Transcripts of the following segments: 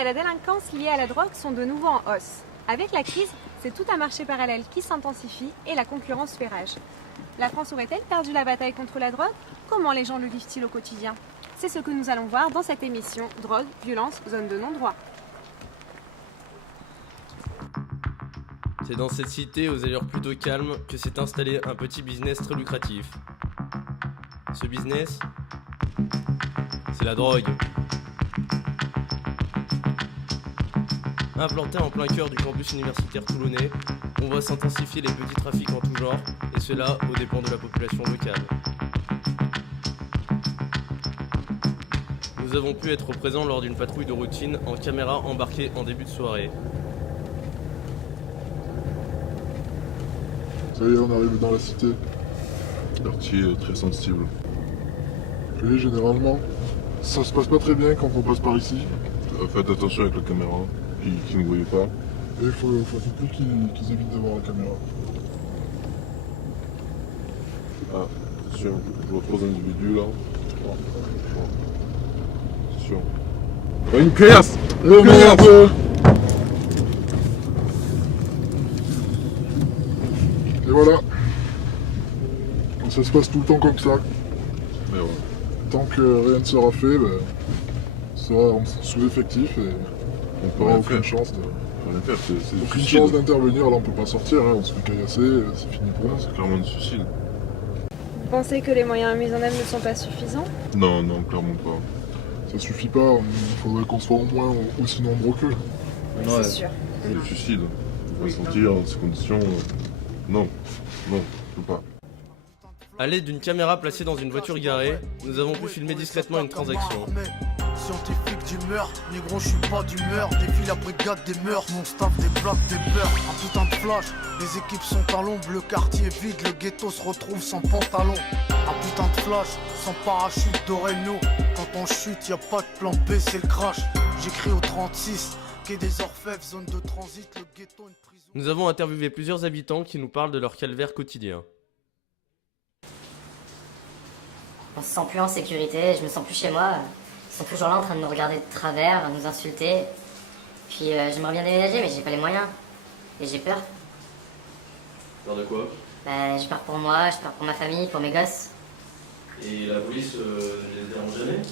et la délinquance liées à la drogue sont de nouveau en hausse. Avec la crise, c'est tout un marché parallèle qui s'intensifie et la concurrence fait rage. La France aurait-elle perdu la bataille contre la drogue? Comment les gens le vivent-ils au quotidien? C'est ce que nous allons voir dans cette émission Drogue, violence, zone de non-droit. C'est dans cette cité aux allures plutôt calmes que s'est installé un petit business très lucratif. Ce business, c'est la drogue. Implanté en plein cœur du campus universitaire toulonnais, on voit s'intensifier les petits trafics en tout genre, et cela aux dépens de la population locale. Nous avons pu être présents lors d'une patrouille de routine en caméra embarquée en début de soirée. Ça y est, on arrive dans la cité. Quartier très sensible. Et généralement, ça se passe pas très bien quand on passe par ici. Faites attention avec la caméra, qui ne voyait pas. Et il faut plus qu'ils évitent d'avoir la caméra. Ah, attention, je vois 3 individus là. Attention. Une caisse! Oh merde! Et voilà. Ça se passe tout le temps comme ça. Mais ouais. Tant que rien ne sera fait, on sera en sous-effectif et On peut on n'aura rien aucune faire. chance C'est du aucune suicide. chance d'intervenir. Là, on peut pas sortir, hein, on se fait caillasser, c'est fini pour nous. C'est clairement du suicide. Vous pensez que les moyens mis en œuvre ne sont pas suffisants? Non, non, clairement pas. Ça suffit pas, il faudrait qu'on soit au moins aussi nombreux qu'eux. Oui, Ouais. c'est sûr. C'est du suicide. On va sentir dans ces conditions. Non, non, je peux pas. À l'aide d'une caméra placée dans une voiture garée, nous avons pu filmer discrètement une transaction. Scientifique du meurtre, négro je suis pas d'humeur. Défie la brigade des meurtres, mon staff débloque des peurs. Un putain de flash, les équipes sont à l'ombre. Le quartier est vide, le ghetto se retrouve sans pantalon. Un putain de flash, sans parachute d'Oreno. Quand on chute, y a pas de plan B, c'est le crash. J'écris au 36, quai des Orfèvres, zone de transit, le ghetto, une prison. Nous avons interviewé plusieurs habitants qui nous parlent de leur calvaire quotidien. On se sent plus en sécurité, je me sens plus chez moi. Ils sont toujours là en train de nous regarder de travers, nous insulter. Puis j'aimerais bien déménager mais j'ai pas les moyens. Et j'ai peur. Peur de quoi? J'ai peur pour moi, j'ai peur pour ma famille, pour mes gosses. Et la police ne les dérange jamais?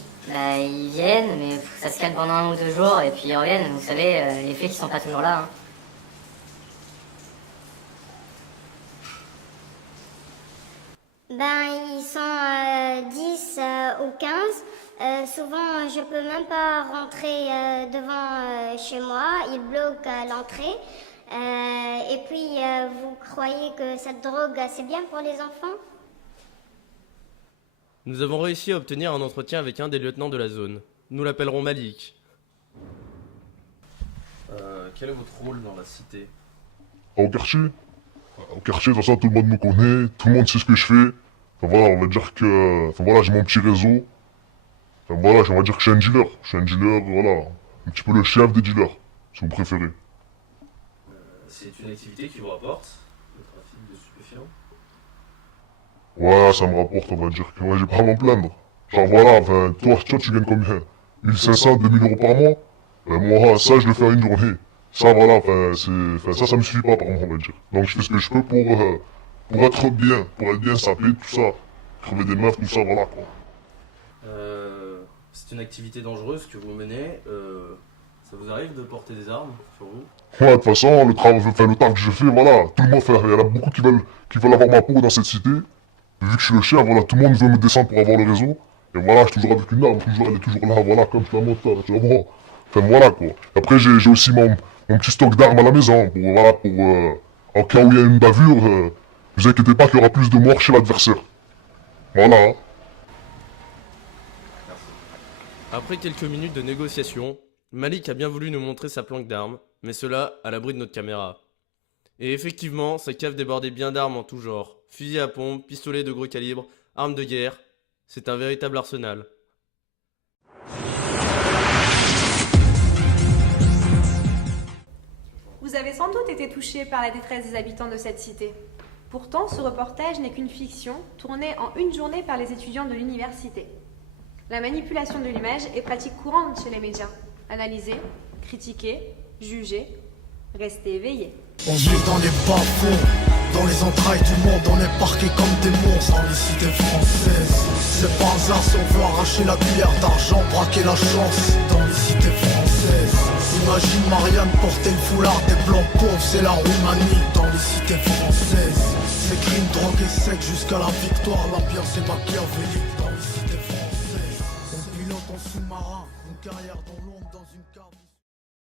Ils viennent, mais ça se calme pendant 1 ou 2 jours et puis ils reviennent. Vous savez, les flics ils sont pas toujours là. Hein. Ils sont 10 ou 15. Souvent, je peux même pas rentrer devant chez moi. Ils bloquent l'entrée. Et puis, vous croyez que cette drogue, c'est bien pour les enfants? Nous avons réussi à obtenir un entretien avec un des lieutenants de la zone. Nous l'appellerons Malik. Quel est votre rôle dans la cité? Au quartier, de toute façon, tout le monde me connaît, tout le monde sait ce que je fais. Enfin voilà, on va dire que j'ai mon petit réseau. Enfin voilà, on va dire que je suis un dealer. Je suis un dealer, voilà, un petit peu le chef des dealers, si vous préférez. C'est une activité qui vous rapporte, le trafic de stupéfiants? Ouais, ça me rapporte, on va dire que j'ai pas à m'en plaindre. Genre voilà, toi tu gagnes combien? 1500, 2000 euros par mois? Moi, ça, je le fais en une journée. Ça, voilà, ça me suffit pas par mois, on va dire. Donc je fais ce que je peux pour être bien sapé, tout ça. Crever des meufs, tout ça, voilà, quoi. C'est une activité dangereuse que vous menez. Ça vous arrive de porter des armes sur vous? Ouais, de toute façon, le taf que je fais, voilà, tout le monde fait, il y en a beaucoup qui veulent avoir ma peau dans cette cité. Vu que je suis le chef, voilà, tout le monde veut me descendre pour avoir le réseau. Et voilà, je suis toujours avec une arme, elle est toujours là, voilà, comme je la monte là, tu vas voir. Enfin, voilà, quoi. Après, j'ai aussi mon petit stock d'armes à la maison, en cas où il y a une bavure, vous inquiétez pas qu'il y aura plus de morts chez l'adversaire. Voilà. Après quelques minutes de négociation, Malik a bien voulu nous montrer sa planque d'armes, mais cela à l'abri de notre caméra. Et effectivement, sa cave débordait bien d'armes en tout genre. Fusils à pompe, pistolets de gros calibre, armes de guerre. C'est un véritable arsenal. Vous avez sans doute été touché par la détresse des habitants de cette cité. Pourtant, ce reportage n'est qu'une fiction tournée en une journée par les étudiants de l'université. La manipulation de l'image est pratique courante chez les médias. Analysez, critiquer, juger, rester éveillé. On vit dans les bas-fonds, dans les entrailles du monde, on est parqués comme des monstres dans les cités françaises. C'est pas un hasard si on veut arracher la cuillère d'argent, braquer la chance dans les cités françaises. Imagine Marianne porter le foulard des blancs pauvres, c'est la Roumanie dans les cités françaises. C'est crime, drogue et sexe jusqu'à la victoire, l'ambiance est machiavélique dans les cités françaises. On pilote en sous-marin, une carrière dans l'ombre dans une cave.